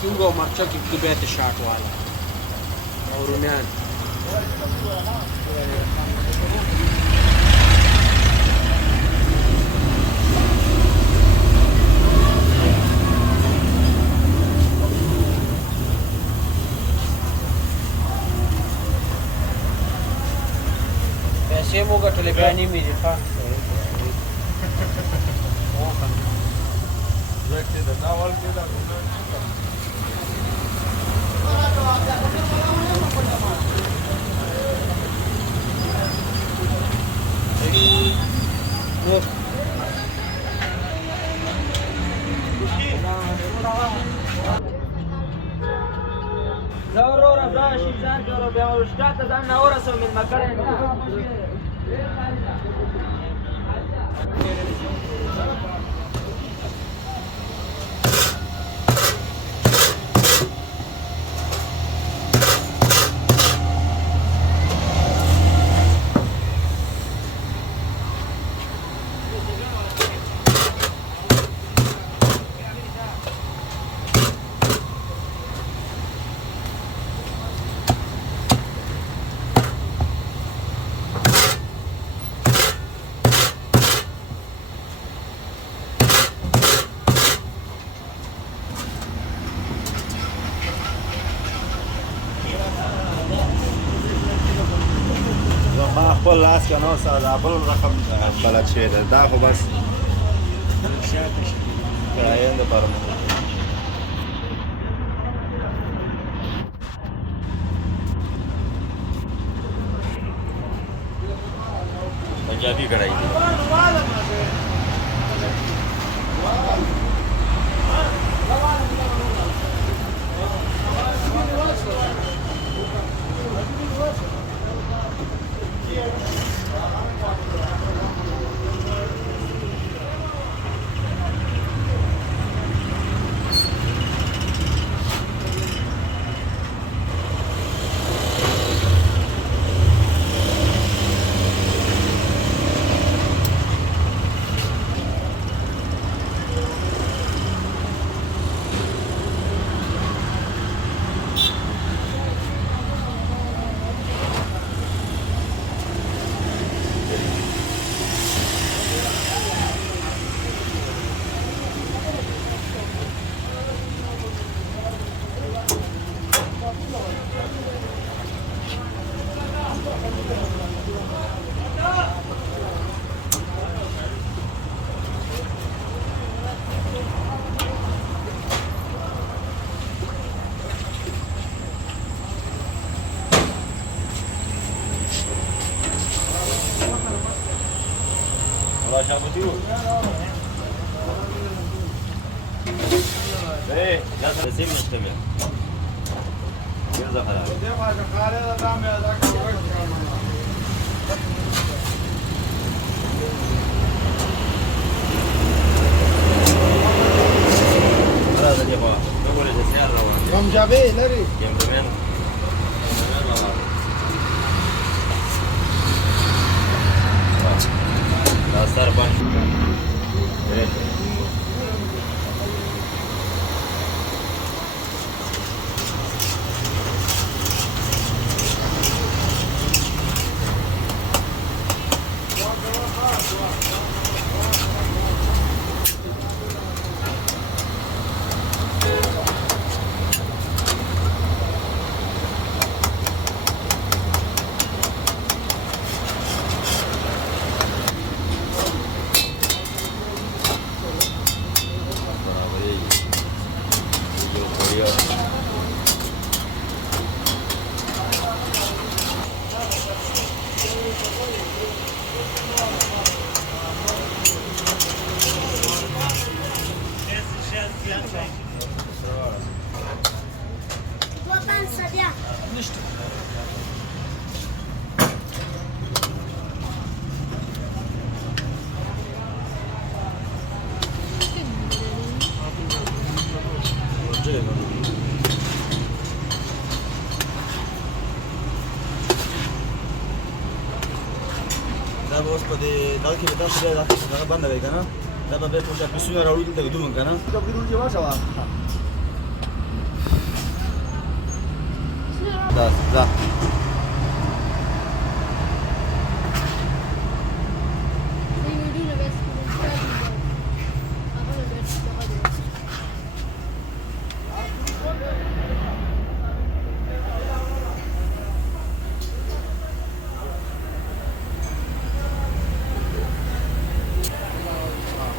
Fiungă o marcea că beate șatul ăla. Au rumean. पैसे मो गटले पानी मेरे पा Zauro raza și zan că robeam rușcată, dar na ora să mi-l măcar în خپل لاس کې نو سره دا بل رقم بلد شوی دی دا خو بس کرایه دپاره پنجابي کړی دی Şabutu. Hey, ya sen sevmiyor işte mi? Biraz daha karar. Biraz da yapalım. Ne böyle de seher var. Ramca Bey nereye? Gemremen. Dasar ban. Evet. Botan sabia. دا به اوس په دې دغه کې به تاسو بیا دغه بنده کوئ که نه دا به بیا کوم پیسونه راوړي دلته ږدو موږ که نه دا پرې ورځې واچوه Da.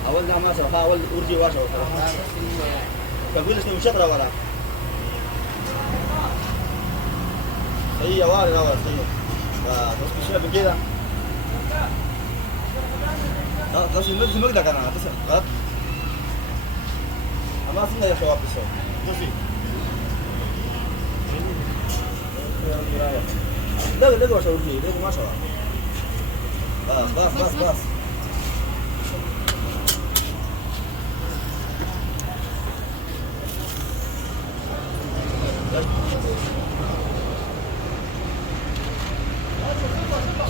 اول دا ما سره اول ورځې واچوه کلبیل اسمه مشت راوړه صحیح یوارې راوړه صحیح اوس پیسونه پکې ده داسې زموږ ده که نه داسې غلط همدا څنګه یې ښه واپس داسې لږ ورشه ورځې لږ مه شوه بس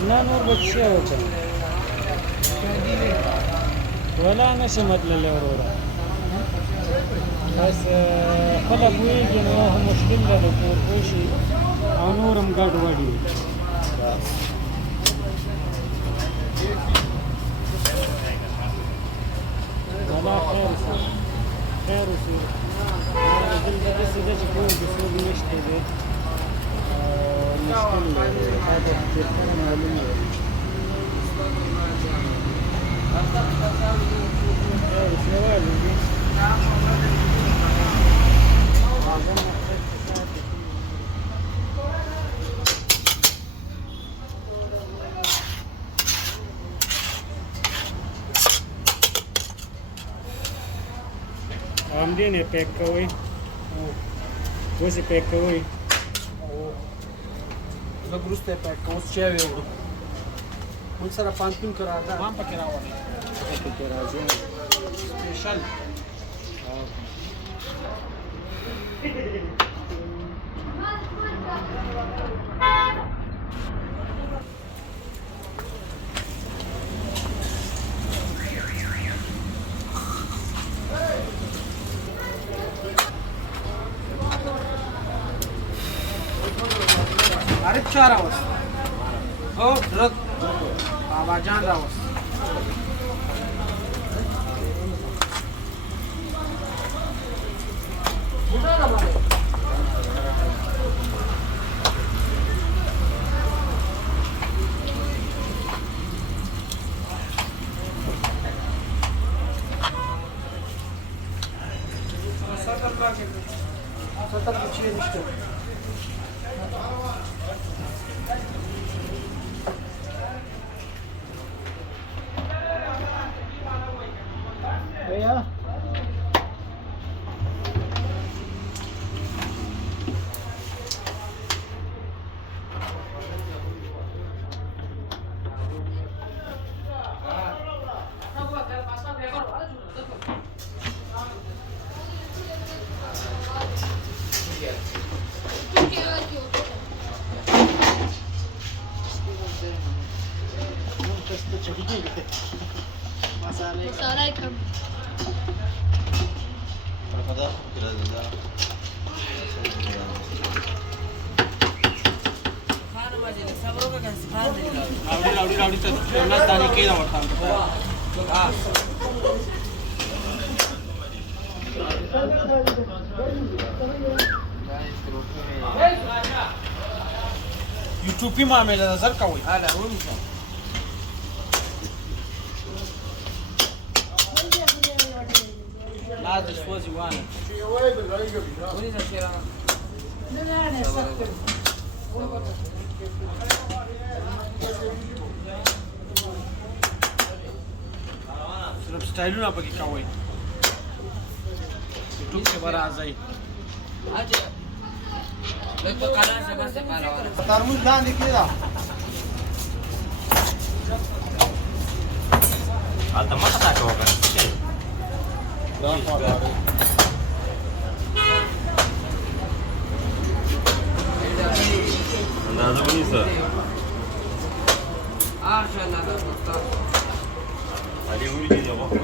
نه نور بچه وچه ولا نشي مطلع وروره بس خپله پوهېږي نو هم مشکل ده د کور پوه شي او نور هم ګډوډ وي ولا خیر اوسه خیر اوسه دلته داسې ده چې کور کې څوک نشته دی مشکل دی تا ته تېرته معلوم دی خیر اوسه یوازې دي همدې نه پیک کوئ اوس یې پیک کوئ لږ وروسته یې پیک کوو اوس چای ویوړو موږ سره پانتون قرارداد هم پکې راوړی پکې راځي سپیشل عارف چه راوست او درد بابا جان راوست سطر بچه نشته Yeah. Masala ikram. Berapa dah? Tidak ada. Rowdy तर पन्नास दाणे केळी आवडतात युट्यूब मामेला सर का होईल Lá dos Foz Iguana. Sudah style na pagi kawai. YouTube se bara azai. Aja. Lepas kalah sebab sekalah. Tarmus dah dikira. आता मत टाका बघा अंदाजा पण सर खाली उडी गेली बाबा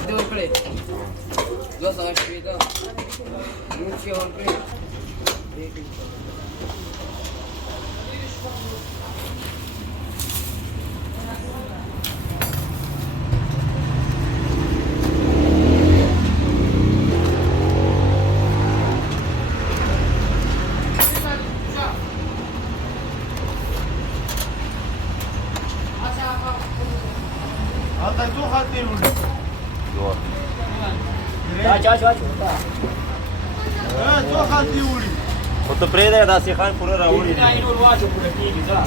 Itu play. Dua sangat speed tu. Mungkin on play. आता तू हात दे उडी तो हात दे उडी फक्त प्रेद आहे दासी खान पुढे Rahudi Ini luar cukup lagi bisa.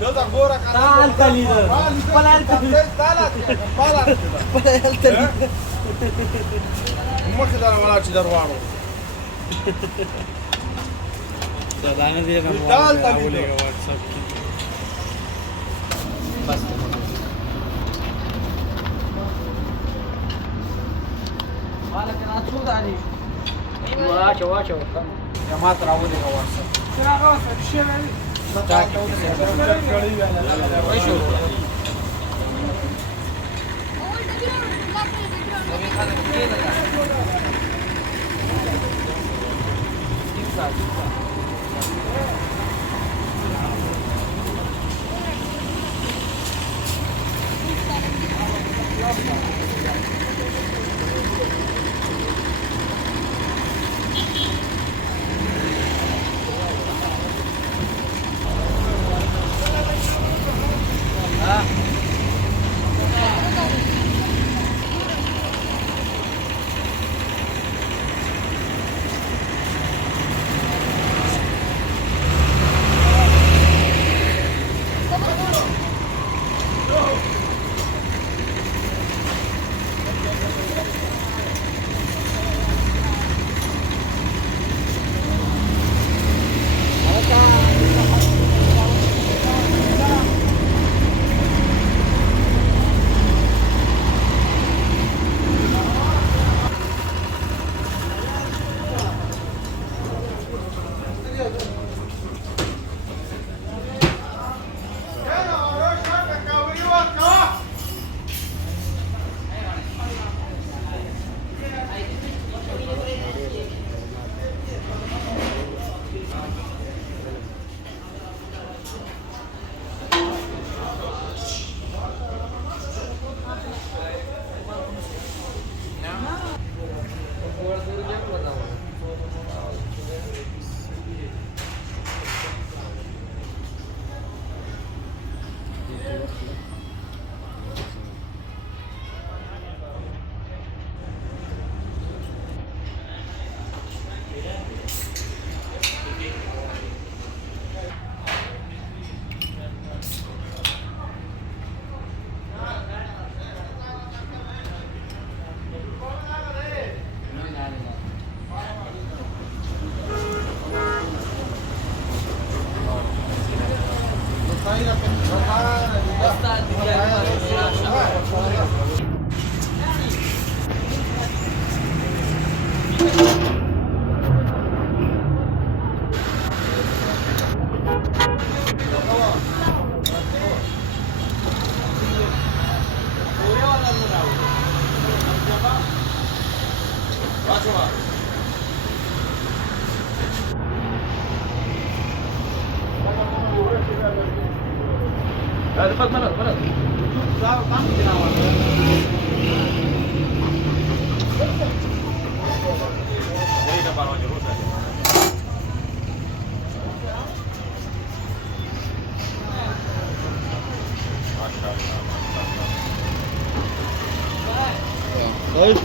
Dota gora Tal kali dah. Palal kali. Palal. Palal kali. Umma kidara wala chidar waro. Dadane dia kan. Tal kali. Bolega WhatsApp ki. Bas. Wala kana chuda ni. Wacha. Ya matra bolega WhatsApp. Será rosa, chega ali. Tak. طيب